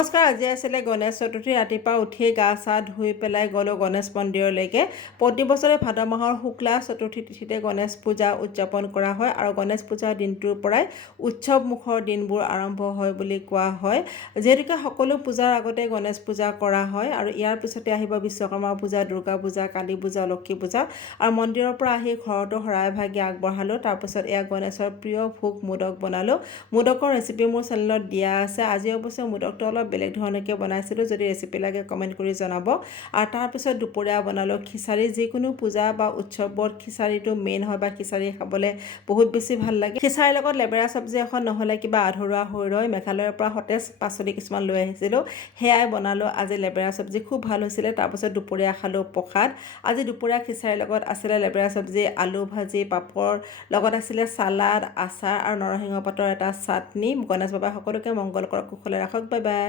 নমস্কাৰ। আজি আছিলে গণেশ চতুৰ্থী। ৰাতিপুৱা উঠিয়ে গা চা ধুই পেলাই গ'লোঁ গণেশ মন্দিৰলৈকে। প্ৰতি বছৰে ভাদ মাহৰ শুক্লা চতুৰ্থী তিথিতে গণেশ পূজা উদযাপন কৰা হয় আৰু গণেশ পূজাৰ দিনটোৰ পৰাই উৎসৱমুখৰ দিনবোৰ আৰম্ভ হয় বুলি কোৱা হয়। যিহেতুকে সকলো পূজাৰ আগতে গণেশ পূজা কৰা হয় আৰু ইয়াৰ পিছতে আহিব বিশ্বকৰ্মা পূজা, দুৰ্গা পূজা, কালী পূজা, লক্ষী পূজা আৰু মন্দিৰৰ পৰা আহি ঘৰতো শৰাই ভাগি আগবঢ়ালোঁ। তাৰপিছত এয়া গণেশৰ প্ৰিয় ভোগ মোদক বনালোঁ। মোদকৰ ৰেচিপি মোৰ চেনেলত দিয়া আছে। আজি অৱশ্যে মোদকটো অলপ বেলেগ ধৰণেকৈ বনাইছিলোঁ। যদি ৰেচিপি লাগে কমেণ্ট কৰি জনাব। আৰু তাৰপিছত দুপৰীয়া বনালোঁ খিচাৰি। যিকোনো পূজা বা উৎসৱত খিচাৰিটো মেইন হয় বা খিচাৰি খাবলৈ বহুত বেছি ভাল লাগে। খিচাৰিৰ লগত লেবেৰা চব্জি এখন নহ'লে কিবা আধৰুৱা হৈ ৰয়। মেঘালয়ৰ পৰা সতেজ পাচলি কিছুমান লৈ আহিছিলোঁ, সেয়াই বনালোঁ আজি লেবেৰা চব্জি। খুব ভাল হৈছিলে। তাৰপিছত দুপৰীয়া খালোঁ প্ৰসাদ। আজি দুপৰীয়া খিচাৰিৰ লগত আছিলে লেবেৰা চব্জি, আলু ভাজি, পাপৰ, লগত আছিলে চালাড, আচাৰ আৰু নৰসিংহ পাতৰ এটা চাটনি। গণেশ বাবাই সকলোকে মংগল কৰক, কুশলে ৰাখক। Bye bye.